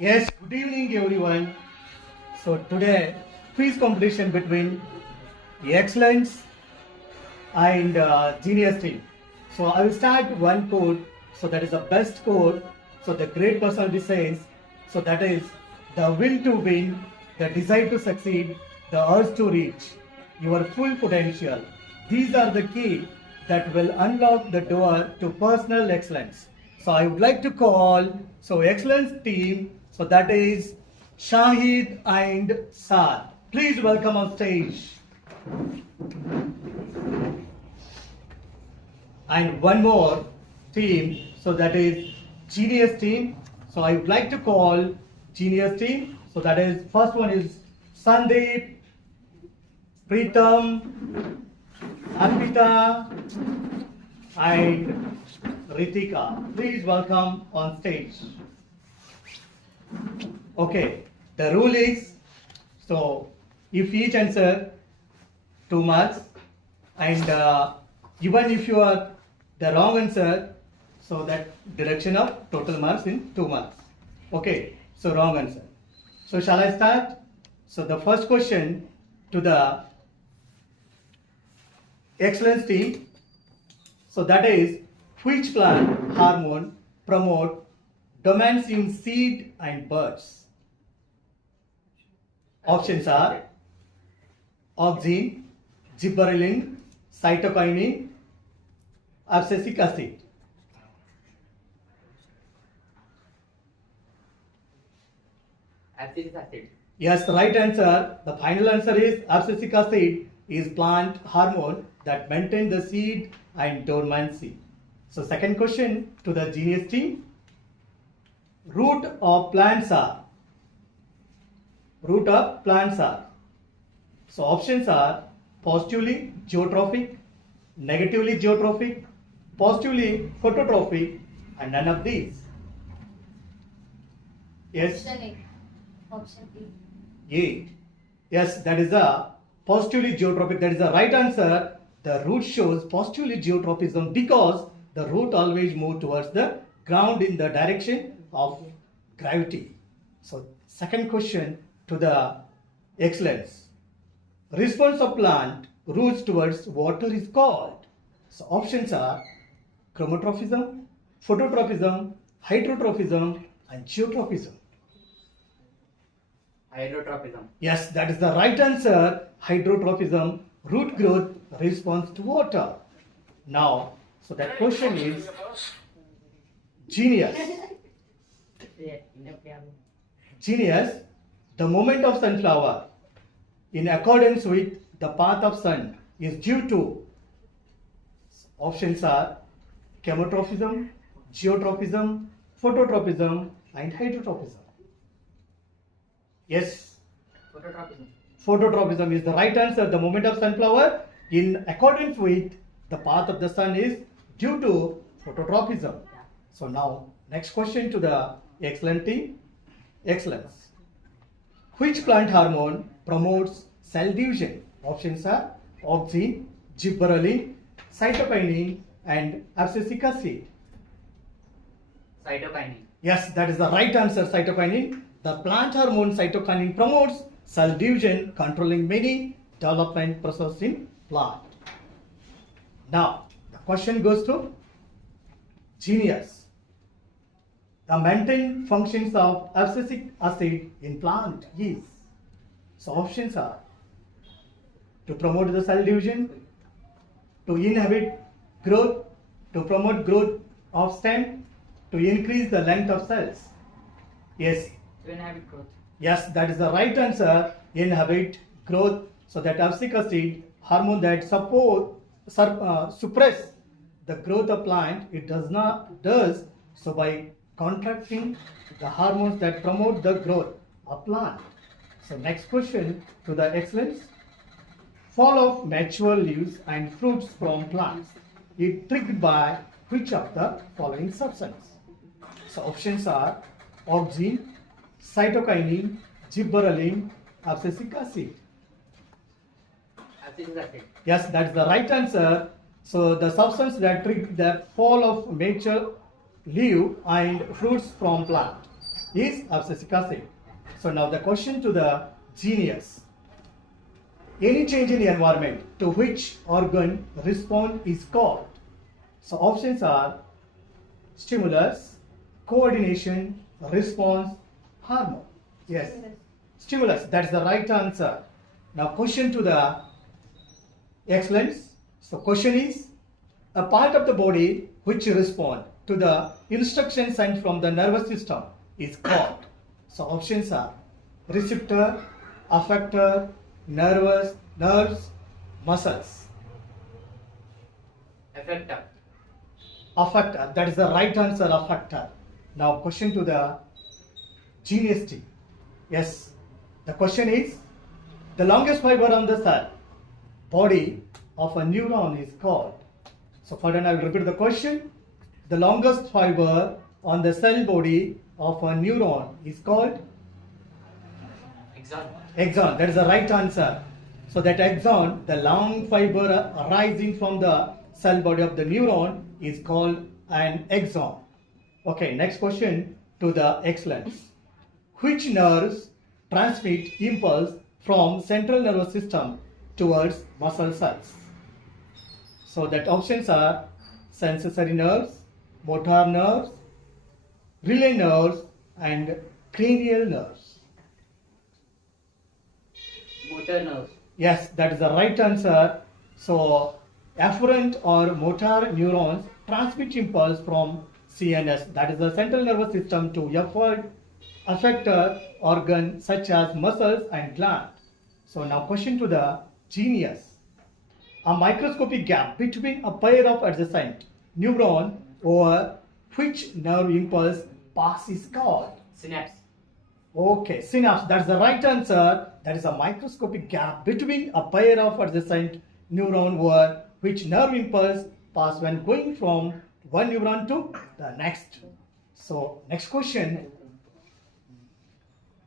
Yes, good evening everyone. So today quiz competition between excellence and genius team. So I will start one code. So that is the best code. So the great personality says. So that is the will to win, the desire to succeed, the urge to reach your full potential. These are the key that will unlock the door to personal excellence. So I would like to call excellence team. So that is Shahid and Saad. Please welcome on stage. And one more team, so that is genius team. So I would like to call genius team. So that is first one is Sandeep, Pritam, Arpita, and Ritika. Please welcome on stage. Okay, the rule is, so if each answer 2 marks, and even if you are the wrong answer, so that direction of total marks in 2 marks. Okay, so wrong answer. So shall I start? So the first question to the excellence team. So that is, which plant hormone promote dominance in seed and birds? Options are auxin, gibberellin, cytokinin, abscisic acid. Abscisic acid. Yes, right answer. The final answer is abscisic acid is plant hormone that maintain the seed and dormancy. So second question to the genius team. Root of plants are. So options are positively geotrophic, negatively geotrophic, positively phototrophic, and none of these. Yes? Option A. A. Yes, that is a positively geotropic. That is the right answer. The root shows positively geotropism because the root always move towards the ground in the direction of gravity. So second question to the excellence. Response of plant roots towards water is called. So options are chromotrophism, phototropism, hydrotropism, and geotropism. Hydrotropism. Yes, that is the right answer. Hydrotropism, root growth response to water. Now, so that question is genius. Genius, the movement of sunflower in accordance with the path of sun is due to, options are chemotrophism, geotropism, phototropism, and hydrotropism. Yes, Phototropism. phototropism is the right answer. The movement of sunflower in accordance with the path of the sun is due to phototropism. So now, next question to the excellent team. Excellence. Which plant hormone promotes cell division? Options are auxin, gibberellin, cytokinin, and abscisic acid. Cytokinin. Yes, that is the right answer, cytokinin. The plant hormone cytokinin promotes cell division, controlling many development processes in plant. Now, the question goes to genius. The main functions of abscisic acid in plant is, so options are to promote the cell division, to inhibit growth, to promote growth of stem, to increase the length of cells. Yes. To inhibit growth. Yes, that is the right answer. Inhibit growth. So that abscisic acid hormone that suppress the growth of plant, it does so by contracting the hormones that promote the growth of plant. So next question to the excellence. Fall of mature leaves and fruits from plants is triggered by which of the following substance? So options are auxin, cytokinin, gibberellin, abscisic acid. Abscisic acid. Yes, that's the right answer. So the substance that trigger the fall of mature leaf and fruits from plant. is abscisic acid. So now the question to the genius. Any change in the environment to which organ respond is called? So options are stimulus, coordination, response, hormone. Yes, stimulus. That's the right answer. Now question to the excellence. So question is a part of the body which respond to the instructions sent from the nervous system is called. So options are receptor, effector, nerves, muscles. Effector. Effector. That is the right answer. Effector. Now question to the genius team. Yes. The question is the longest fiber on the cell body of a neuron is called. So further I will repeat the question. The longest fiber on the cell body of a neuron is called Axon. axon. That is the right answer. So that axon, the long fiber arising from the cell body of the neuron is called an axon. Okay, next question to the excellence. Which nerves transmit impulse from central nervous system towards muscle cells? So that options are sensory nerves, motor nerves, relay nerves and cranial nerves. Motor nerves. Yes, that is the right answer. So afferent or motor neurons transmit impulse from CNS, that is the central nervous system, to effort effector organ such as muscles and gland. So now question to the genius. A microscopic gap between a pair of adjacent neuron over which nerve impulse pass is called? Synapse. Okay, synapse. That's the right answer. That is a microscopic gap between a pair of adjacent neuron over which nerve impulse pass when going from one neuron to the next. So next question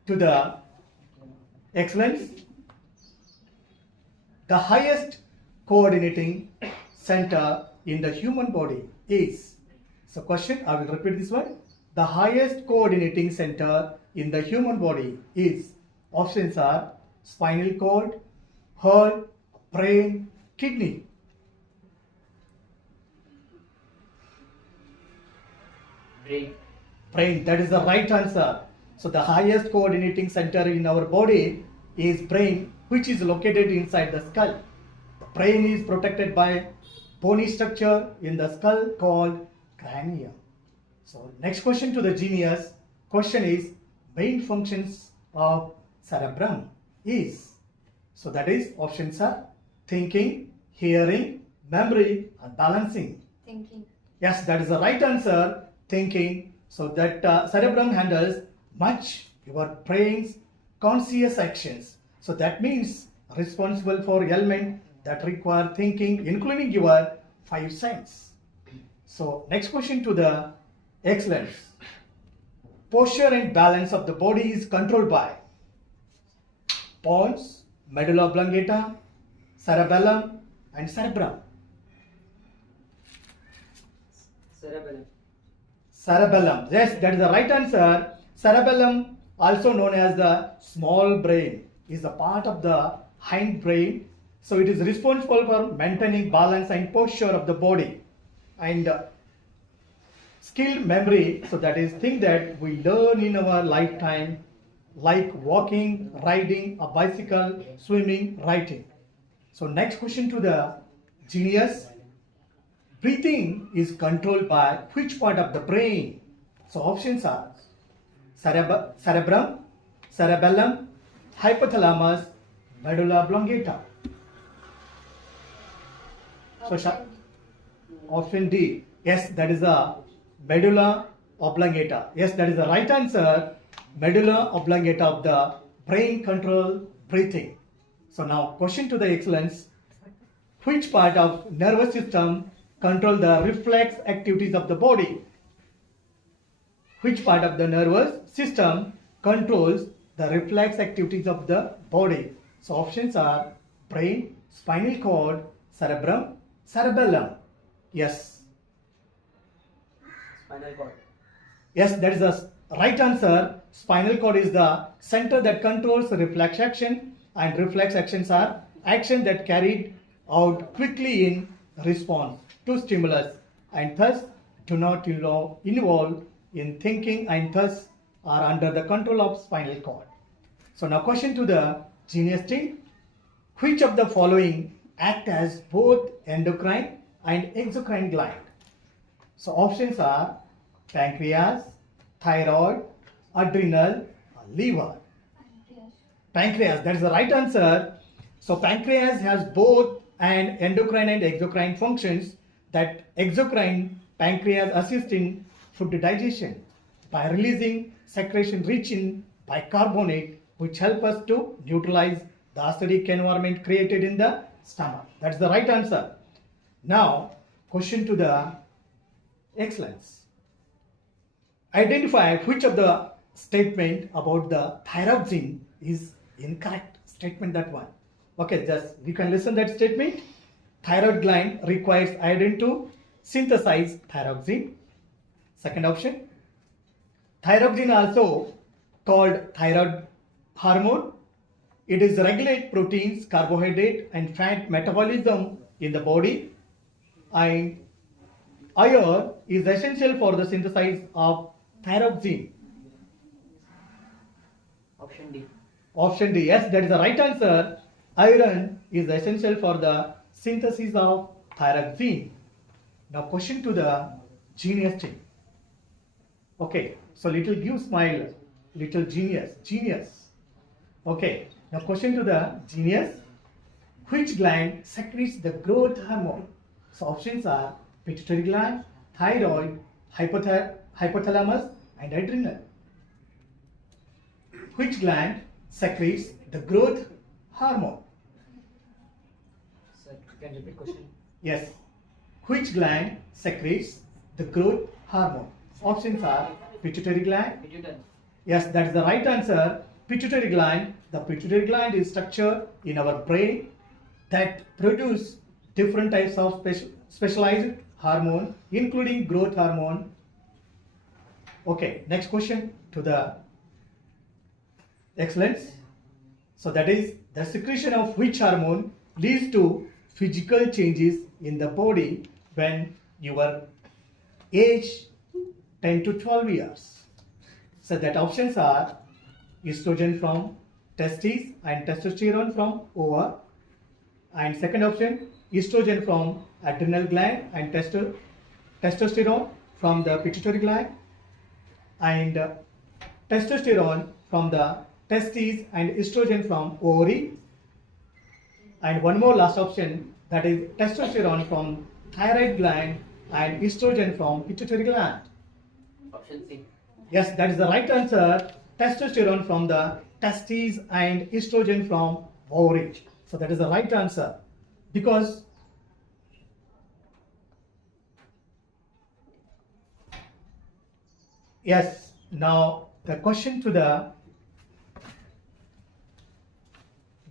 to the excellence. The highest coordinating center in the human body is. So question, I will repeat this one. The highest coordinating center in the human body is. Options are spinal cord, heart, brain, kidney. Brain. Brain, that is the right answer. So the highest coordinating center in our body is brain, which is located inside the skull. The brain is protected by bony structure in the skull called cranium. So next question to the genius. Question is main functions of cerebrum is. So that is options are thinking, hearing, memory and balancing. Thinking. Yes, that is the right answer. Thinking. So that cerebrum handles much your brain's conscious actions. So that means responsible for element that require thinking, including your five senses. So next question to the excellence. Posture and balance of the body is controlled by pons, medulla oblongata, cerebellum and cerebrum. Cerebellum. Cerebellum. Yes, that is the right answer. Cerebellum, also known as the small brain, is a part of the hind brain. So it is responsible for maintaining balance and posture of the body. And skilled memory, so that is thing that we learn in our lifetime, like walking, riding a bicycle, swimming, writing. So next question to the genius. Breathing is controlled by which part of the brain? So options are cerebrum, cerebellum, hypothalamus, medulla oblongata. So option D. Yes, that is the medulla oblongata. Yes, that is the right answer. Medulla oblongata of the brain control breathing. So now question to the excellence. Which part of nervous system control the reflex activities of the body? Which part of the nervous system controls the reflex activities of the body? So options are brain, spinal cord, cerebrum, cerebellum. Yes. Spinal cord. Yes, that is the right answer, spinal cord is the center that controls reflex action, and reflex actions are action that carried out quickly in response to stimulus and thus do not involve in thinking and thus are under the control of spinal cord. So now question to the genius team. Which of the following act as both endocrine and exocrine gland? So options are pancreas, thyroid, adrenal, liver. Pancreas, that is the right answer. So pancreas has both and endocrine and exocrine functions. That exocrine pancreas assists in food digestion by releasing secretion rich in bicarbonate, which help us to neutralize the acidic environment created in the stomach. That's the right answer. Now, question to the excellence. Identify which of the statement about the thyroxine is incorrect statement. That one. Okay, just we can listen that statement. Thyroid gland requires iodine to synthesize thyroxine. Second option. Thyroxine also called thyroid hormone. It is regulate proteins, carbohydrate and fat metabolism in the body. And iron is essential for the synthesis of thyroxine. Option D. Option D, yes, that is the right answer. Iron is essential for the synthesis of thyroxine. Now question to the genius team. Okay, so little give smile, little genius. Okay, now question to the genius. Which gland secretes the growth hormone? So options are pituitary gland, thyroid, hypothalamus and adrenal. Which gland secretes the growth hormone? Sir, can you repeat question? Yes. Which gland secretes the growth hormone? Options are pituitary gland. Pituitary. Yes, that is the right answer. Pituitary gland. The pituitary gland is structure in our brain that produce different types of specialized hormone, including growth hormone. Okay, next question to the excellence. So that is the secretion of which hormone leads to physical changes in the body when you are age 10 to 12 years. So that options are estrogen from testes and testosterone from ova. And second option, estrogen from adrenal gland and testosterone from the pituitary gland. And testosterone from the testes and estrogen from ovary. And one more last option, that is testosterone from thyroid gland and estrogen from pituitary gland. Option C. Yes, that is the right answer. Testosterone from the testes and estrogen from ovary. So that is the right answer. Because yes, now the question to the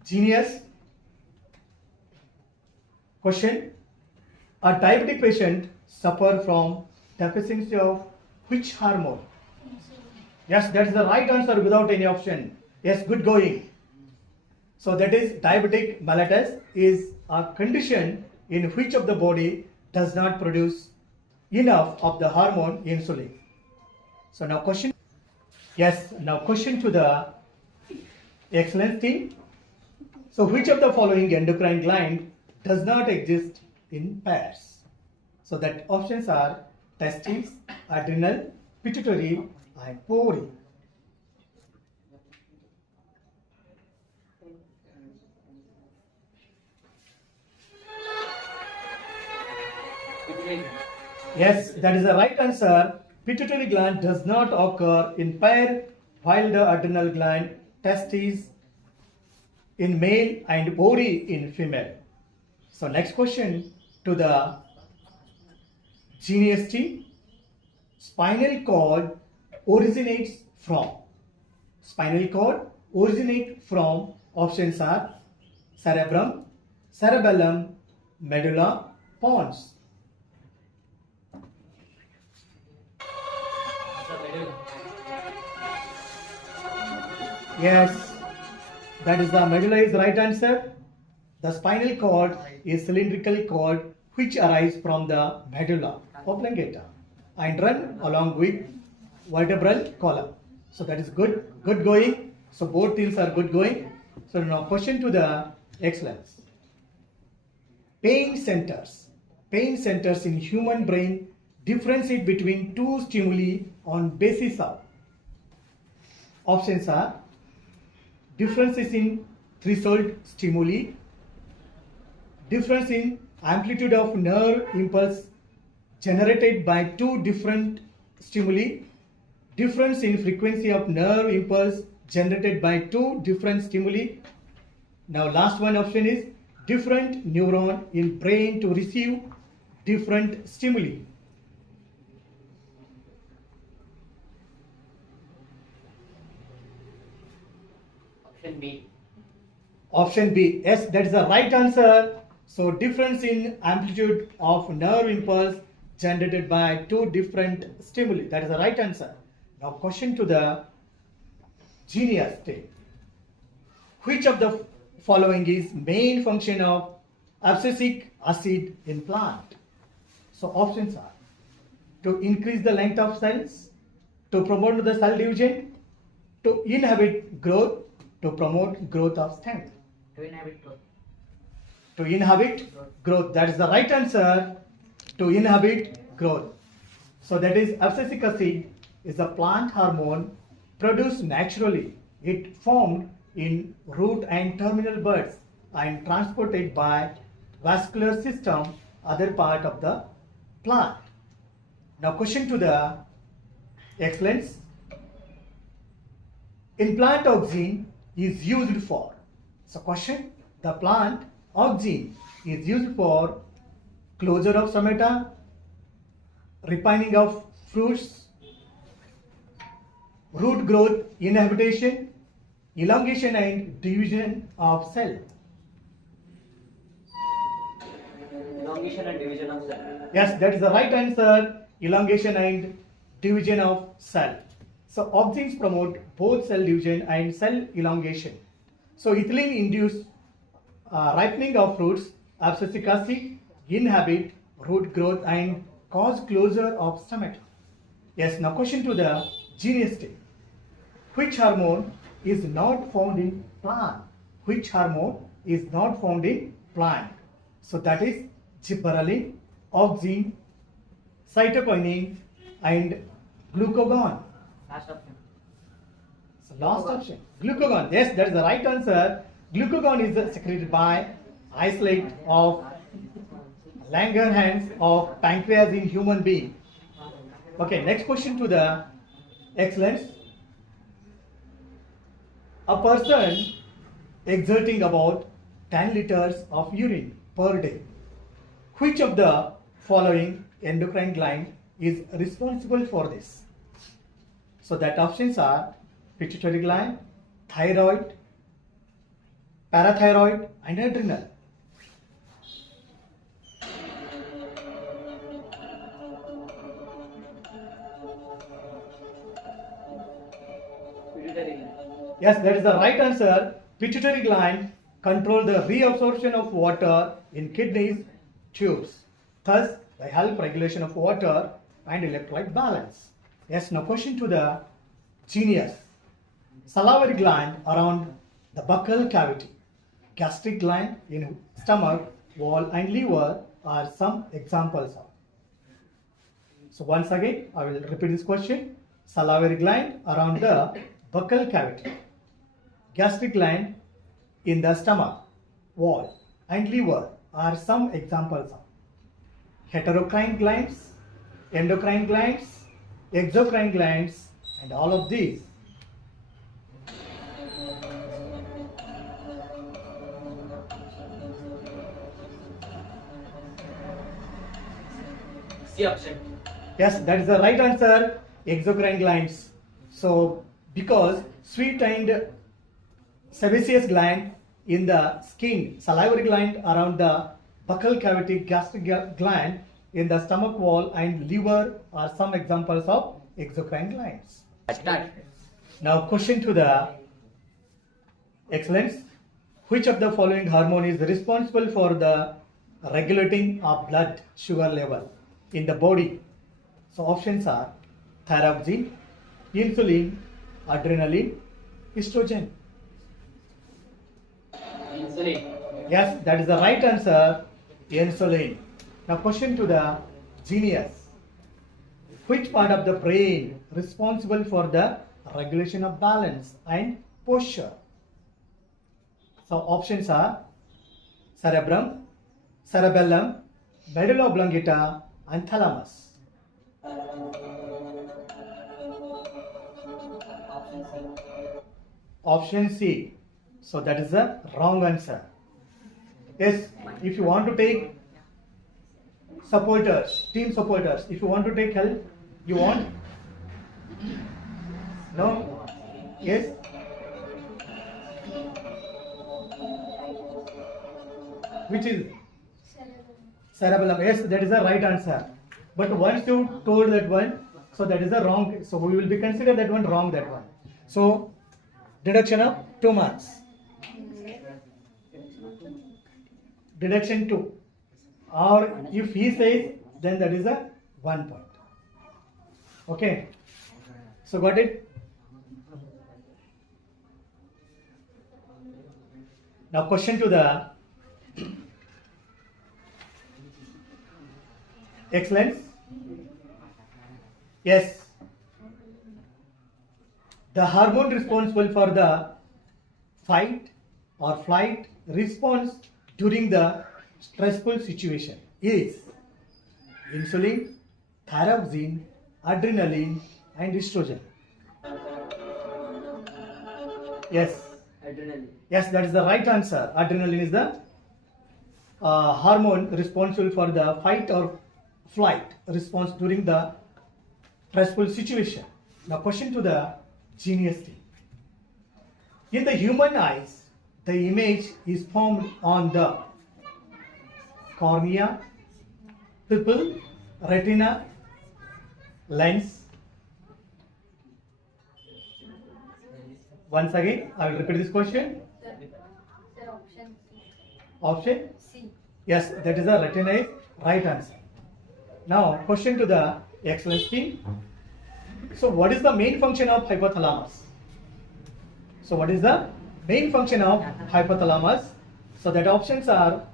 genius. Question: a diabetic patient suffer from deficiency of which hormone? Yes, that's the right answer without any option. Yes, good going. So that is diabetic mellitus is a condition in which of the body does not produce enough of the hormone insulin. So now question. Yes, now question to the excellence team. So which of the following endocrine gland does not exist in pairs? So that options are testes, adrenal, pituitary and ovary. Pituitary. Yes, that is the right answer. Pituitary gland does not occur in pair, while the adrenal gland, testes in male and ovary in female. So next question to the genius team. Spinal cord originates from. Spinal cord originate from options are cerebrum, cerebellum, medulla, pons. Sir, medulla. Yes, that is the medulla is right answer. The spinal cord is cylindrical cord which arises from the medulla oblongata and run along with vertebral column. So that is good going. So both things are good going. So now question to the excellence. Pain centers. Pain centers in human brain differentiate between two stimuli on basis of. Options are differences in threshold stimuli, difference in amplitude of nerve impulse generated by two different stimuli, difference in frequency of nerve impulse generated by two different stimuli. Now last one option is different neuron in brain to receive different stimuli. Option B. Option B. Yes, that is the right answer. So difference in amplitude of nerve impulse generated by two different stimuli. That is the right answer. Now question to the genius team. Which of the following is main function of abscisic acid in plant? So options are to increase the length of cells, to promote the cell division, to inhibit growth, to promote growth of stem. To inhabit growth. To inhibit growth. That is the right answer. To inhibit growth. So that is abscisic acid is a plant hormone produced naturally. It formed in root and terminal buds and transported by vascular system other part of the plant. Now question to the excellence. In plant oxygen is used for. So question, the plant oxygen is used for closure of stomata, ripening of fruits, root growth inhibition, elongation and division of cell. Elongation and division of cell. Yes, that is the right answer. Elongation and division of cell. So oxygens promote both cell division and cell elongation. So ethylene induce ripening of fruits, abscisic acid inhibit root growth and cause closure of stomata. Yes, now question to the genius team. Which hormone is not found in plant? Which hormone is not found in plant? So that is gibberellin, auxin, cytokinin and glucagon. Last option. So last option, glucagon. Yes, that is the right answer. Glucagon is secreted by isolate of Langerhans of pancreas in human being. Okay, next question to the excellence. A person exerting about 10 liters of urine per day. Which of the following endocrine gland is responsible for this? So that options are pituitary gland, thyroid, parathyroid and adrenal. Pituitary gland. Yes, that is the right answer. Pituitary gland control the reabsorption of water in kidneys tubes. Thus, they help regulation of water and electrolyte balance. Yes, now question to the genius. Salivary gland around the buccal cavity. Gastric gland in stomach, wall and liver are some examples of. So once again, I will repeat this question. Salivary gland around the buccal cavity. Gastric gland in the stomach, wall and liver are some examples of. Heterocrine glands, endocrine glands, exocrine glands and all of these. C option. Yes, that is the right answer. Exocrine glands. So, because sweet and sebaceous gland in the skin, salivary gland around the buccal cavity, gastric gland in the stomach wall and liver are some examples of exocrine glands. Start. Now, question to the Excellence. Which of the following hormone is responsible for the regulating of blood sugar level in the body? So options are thyroxine, insulin, adrenaline, estrogen. Insulin. Yes, that is the right answer. Insulin. Now question to the genius. Which part of the brain responsible for the regulation of balance and posture? So options are cerebrum, cerebellum, medulla oblongata, and thalamus. Option C. Option C. So that is the wrong answer. Yes, if you want to take supporters, team supporters, if you want to take help, you want? No? Yes? Which is? Cerebellum. Yes, that is the right answer. But once you told that one, so that is the wrong. So we will be consider that one wrong, that one. So deduction of 2 marks. Deduction 2. Or if he says, then that is a 1 point. Okay. So got it? Now question to the excellence. Yes. The hormone responsible for the fight or flight response during the stressful situation is insulin, thyroxine, adrenaline, and estrogen. Yes. Adrenaline. Yes, that is the right answer. Adrenaline is the hormone responsible for the fight or flight response during the stressful situation. Now, question to the genius team. In the human eyes, the image is formed on the cornea, pupil, retina, lens. Once again, I will repeat this question. Sir, option C. Option? C. Yes, that is the retina is right answer. Now, question to the excellence team. So, what is the main function of hypothalamus? So, what is the main function of hypothalamus? So, that options are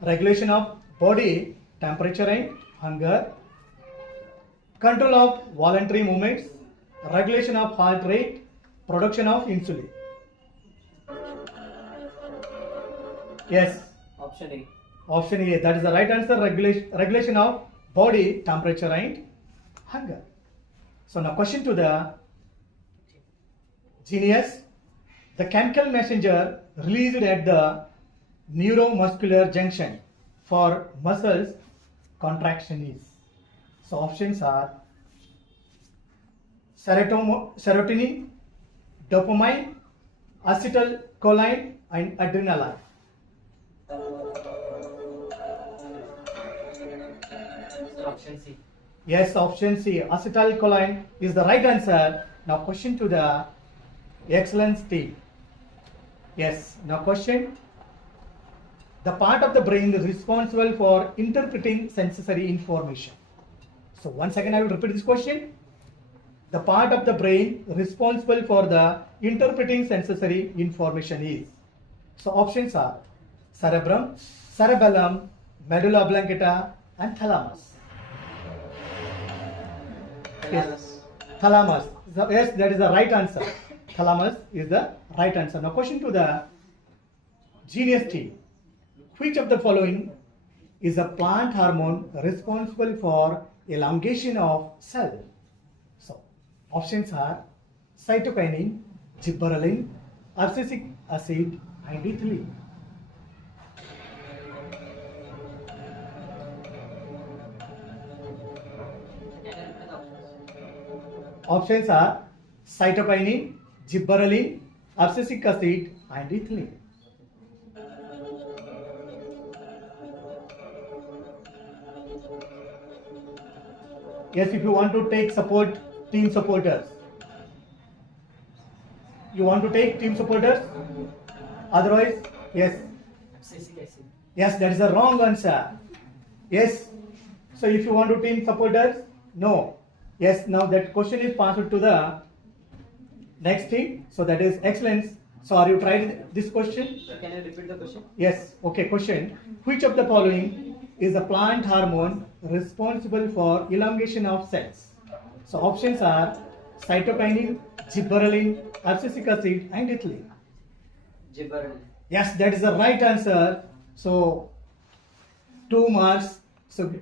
regulation of body temperature and hunger, control of voluntary movements, regulation of heart rate, production of insulin. Yes. Option A. Option A, that is the right answer. Regulation of body temperature and hunger. So now question to the genius. The chemical messenger released at the neuromuscular junction for muscles contraction is. So options are serotonin, dopamine, acetylcholine, and adrenaline. Option C. Yes, option C, acetylcholine is the right answer. Now question to the excellence team. Yes, now question. The part of the brain responsible for interpreting sensory information. So once again I will repeat this question. The part of the brain responsible for the interpreting sensory information is. So options are cerebrum, cerebellum, medulla oblongata, and thalamus. Yes. Thalamus. So, yes, that is the right answer. Thalamus is the right answer. Now question to the genius team. Which of the following is a plant hormone responsible for elongation of cell? So options are cytokinin, gibberellin, abscisic acid, and ethylene. Options are cytokinin, gibberellin, abscisic acid, and ethylene. Yes, if you want to take support, team supporters. You want to take team supporters? Otherwise, yes. Abscisic acid. Yes, that is the wrong answer. Yes. So if you want to team supporters, no. Yes, now that question is passed to the next team. So that is excellence. So are you tried this question? Sir, can you repeat the question? Yes. Okay, question. Which of the following is a plant hormone responsible for elongation of cells? So options are cytokinin, gibberellin, abscisic acid and ethylene. Gibberellin. Yes, that is the right answer. So 2 marks. So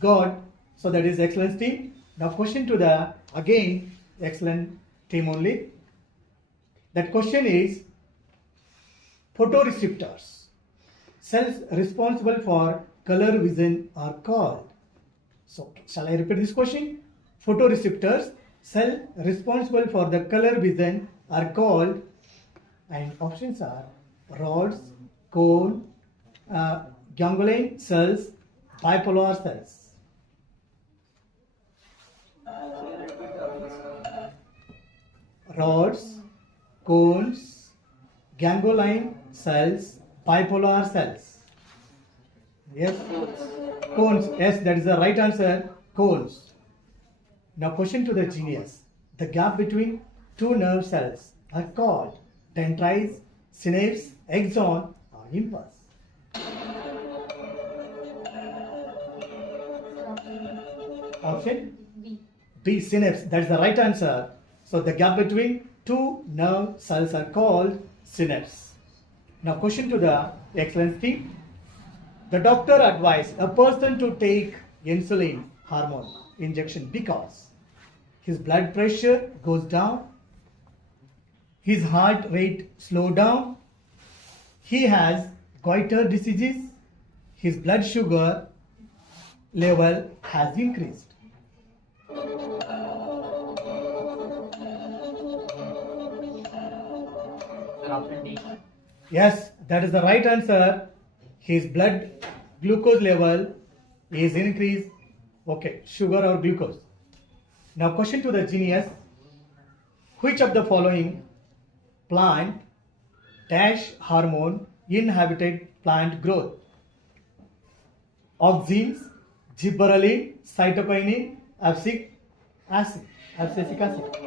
God. So that is excellence team. Now question to the again excellent team only. That question is photoreceptors. Cells responsible for color vision are called. So shall I repeat this question? Photoreceptors, cell responsible for the color vision are called, and options are rods, cone, ganglion cells, bipolar cells. Can you repeat the options? Rods, cones, ganglion cells, bipolar cells. Yes, cones. Yes, that is the right answer. Cones. Now, question to the genius. The gap between two nerve cells are called dendrites, synapse, axon, or impulse. Option B. B, synapse. That is the right answer. So the gap between two nerve cells are called synapse. Now question to the excellence team. The doctor advised a person to take insulin hormone injection because his blood pressure goes down, his heart rate slow down, he has goiter diseases, his blood sugar level has increased. Sir, option D. Yes, that is the right answer. His blood glucose level is increased. Okay, sugar or glucose. Now question to the genius. Which of the following plant dash hormone inhibited plant growth? Auxins, gibberellin, cytokinin, abscisic acid. Abscisic acid. Sir,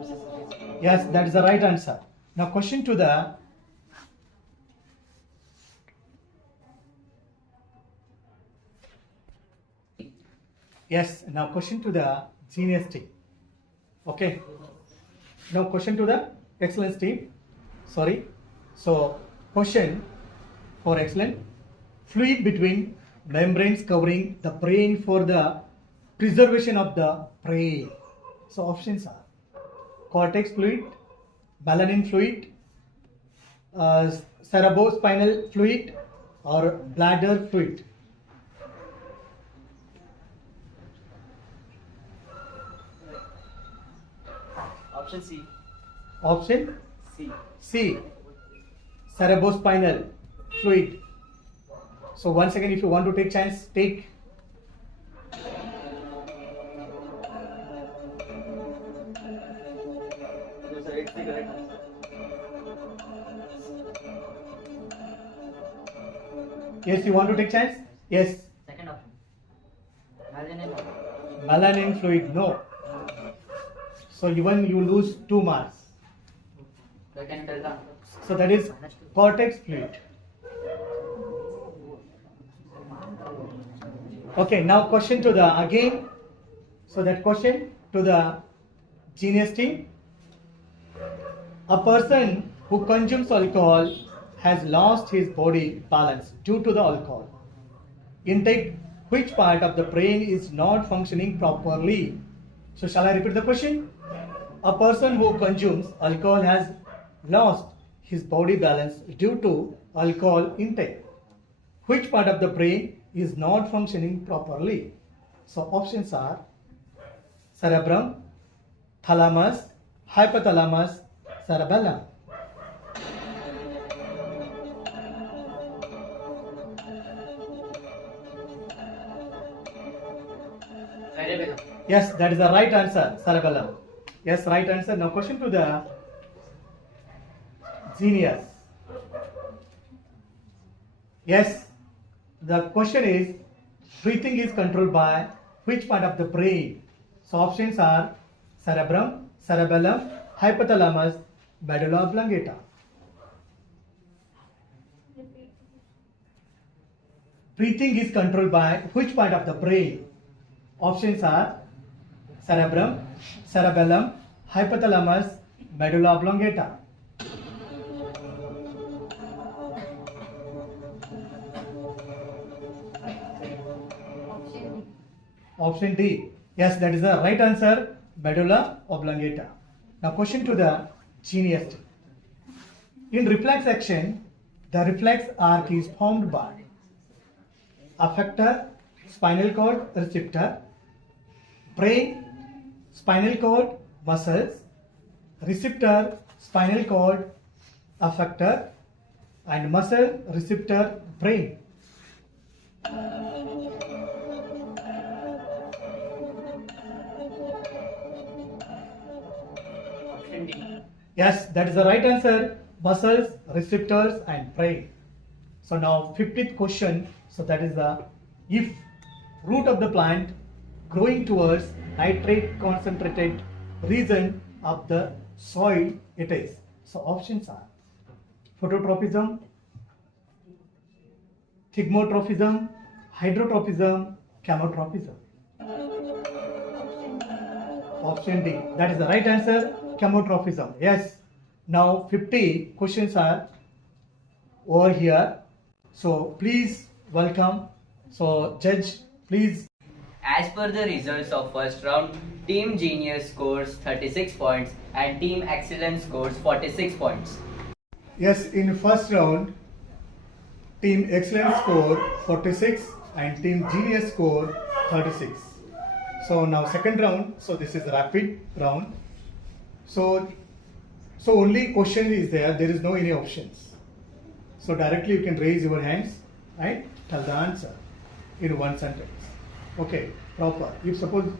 abscisic acid. Yes, that is the right answer. Now question to the yes, now question to the genius team. Okay. Now question to the excellence team. Sorry. So question for excellent. Fluid between membranes covering the brain for the preservation of the brain. So options are cortex fluid, melanin fluid, cerebrospinal fluid, or bladder fluid. Option C. Option C. C, cerebrospinal fluid. So once again, if you want to take chance, take. No, sir, it's the correct answer. Yes, you want to take chance? Yes. Second option. Melanin. Melanin fluid, no. So even you lose 2 marks. Sir, can you tell the answer? So that is cortex fluid. Okay, now question to the again. So that question to the genius team. A person who consumes alcohol has lost his body balance due to the alcohol intake. Which part of the brain is not functioning properly? So shall I repeat the question? A person who consumes alcohol has lost his body balance due to alcohol intake. Which part of the brain is not functioning properly? So options are cerebrum, thalamus, hypothalamus, cerebellum. Cerebellum. Yes, that is the right answer, cerebellum. Yes, right answer. Now question to the genius. Yes, the question is breathing is controlled by which part of the brain? So options are cerebrum, cerebellum, hypothalamus, medulla oblongata. Repeat. Breathing is controlled by which part of the brain? Options are cerebrum, cerebellum, hypothalamus, medulla oblongata. Option D. Option D. Yes, that is the right answer. Medulla oblongata. Now, question to the genius team. In reflex action, the reflex arc is formed by affector, spinal cord, receptor, brain, spinal cord, muscles, receptor, spinal cord, affector, and muscle, receptor, brain. Option D. Yes, that is the right answer. Muscles, receptors, and brain. So now 50th question. So that is the if root of the plant growing towards nitrate concentrated region of the soil it is. So options are phototropism, thigmotrophism, hydrotropism, chemotropism. Option D. That is the right answer. Chemotropism. Yes. Now 50 questions are over here. So please welcome. So judge, please. As per the results of first round, Team Genius scores 36 points and Team Excellence scores 46 points. Yes, in first round, Team Excellence score 46 and Team Genius score 36. So now second round, so this is rapid round. So only question is there is no any options. So directly you can raise your hands and tell the answer in one sentence. Okay, proper. If suppose,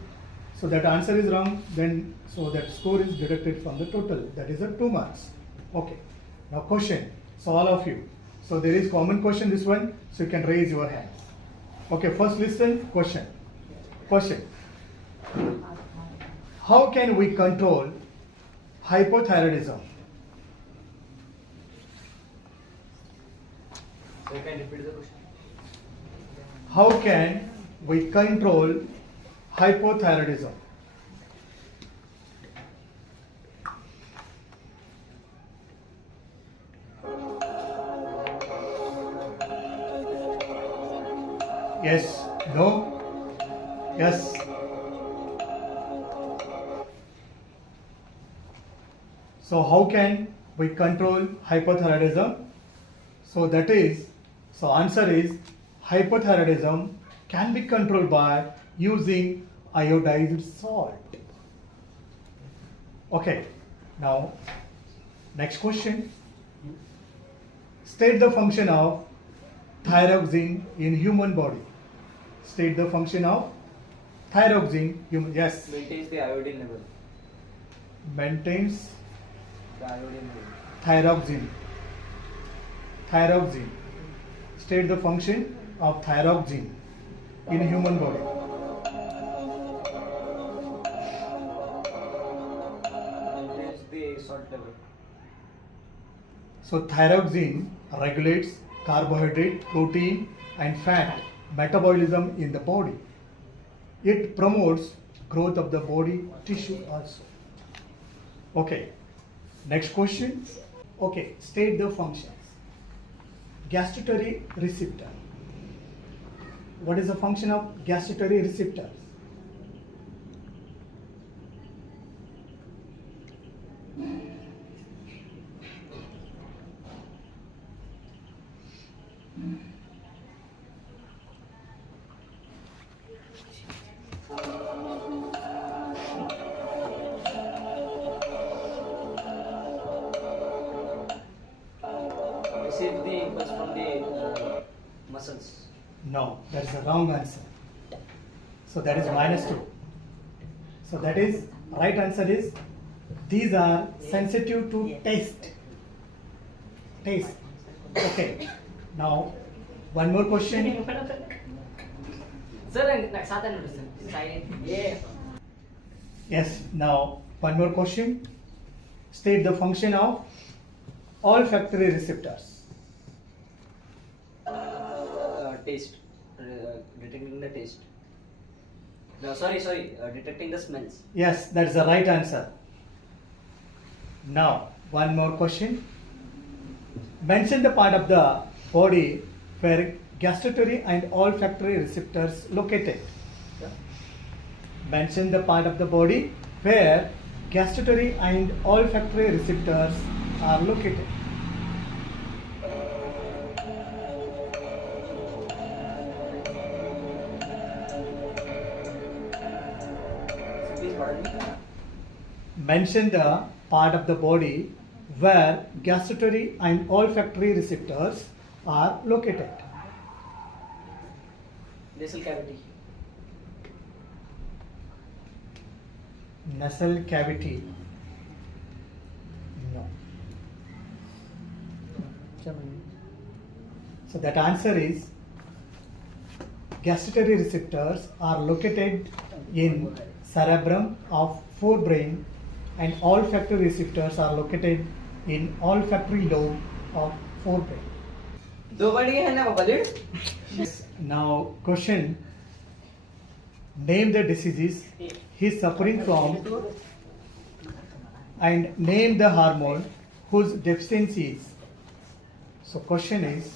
so that answer is wrong, then so that score is deducted from the total. That is a 2 marks. Okay. Now question. So all of you. So there is common question this one. So you can raise your hands. Okay. First listen. Question. Question. How can we control hypothyroidism? So you can repeat the question. How can we control hypothyroidism? Yes, no, yes. So how can we control hypothyroidism? So that is, so answer is hypothyroidism can be controlled by using iodized salt. Okay, now next question. State the function of thyroxine in human body. State the function of thyroxine human. Yes, Maintains the iodine level. maintains The iodine level. thyroxine. Thyroxine. State the function of thyroxine in human body. Maintains the salt level. So thyroxine regulates carbohydrate, protein and fat metabolism in the body. It promotes growth of the body tissue also. Okay, next question. Okay, state the functions. Gustatory receptor. What is the function of gustatory receptors? Receive the impulse from the muscles. No, that is the wrong answer. So that is -2. So that is right answer is these are sensitive to taste. taste. Okay. Now, one more question. Sir, silent. Yeah. Yes. Now, one more question. State the function of olfactory receptors. Taste. Detecting the taste. No, sorry. Detecting the smells. Yes, that's the right answer. Now, one more question. Mention the part of the body where gustatory and olfactory receptors located. Mention the part of the body where gustatory and olfactory receptors are located. Please pardon me. Mention the part of the body where gustatory and olfactory receptors are located. Nasal cavity. Nasal cavity. No. So that answer is gustatory receptors are located in cerebrum of forebrain and olfactory receptors are located in olfactory lobe of forebrain. दो बढ़ गए हैं ना बलिड. Now question, name the diseases he is suffering from and name the hormone whose deficiency is. So question is,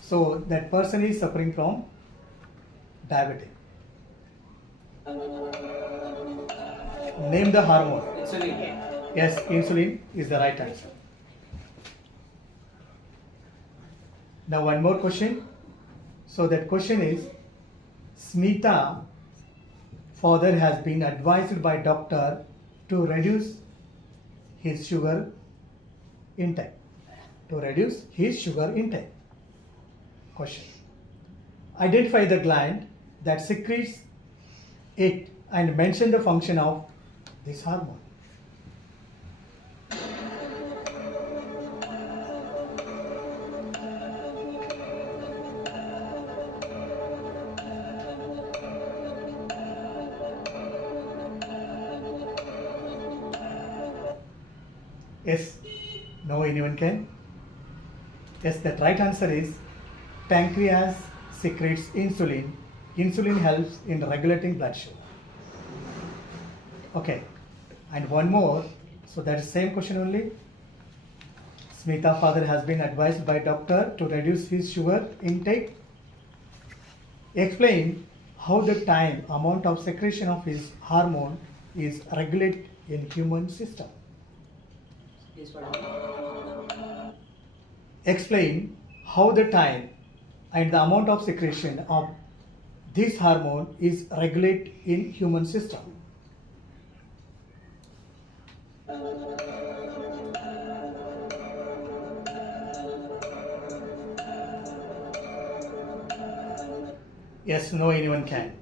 so that person is suffering from diabetes. Name the hormone. Insulin. Yes, insulin is the right answer. Now one more question. So that question is, Smita father has been advised by doctor to reduce his sugar intake. To reduce his sugar intake. Question. Identify the gland that secretes it and mention the function of this hormone. Yes, no, anyone can? Yes, the right answer is pancreas secretes insulin. Insulin helps in regulating blood sugar. Okay, and one more. So that is same question only. Smita father has been advised by doctor to reduce his sugar intake. Explain how the time amount of secretion of his hormone is regulated in human system. Please pardon me. Explain how the time and the amount of secretion of this hormone is regulated in human system. Yes, no, anyone can.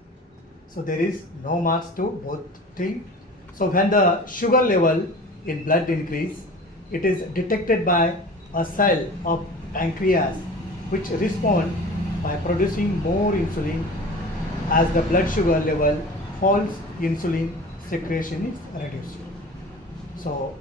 So there is no marks to both things. So when the sugar level in blood increase, it is detected by a cell of pancreas which respond by producing more insulin. As the blood sugar level falls, insulin secretion is reduced. So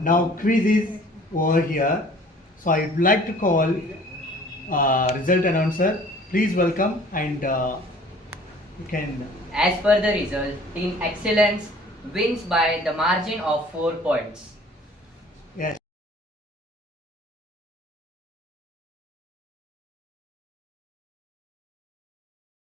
now quiz is over here. So I would like to call result announcer. Please welcome and you can. As per the result, Team Excellence wins by the margin of 4 points.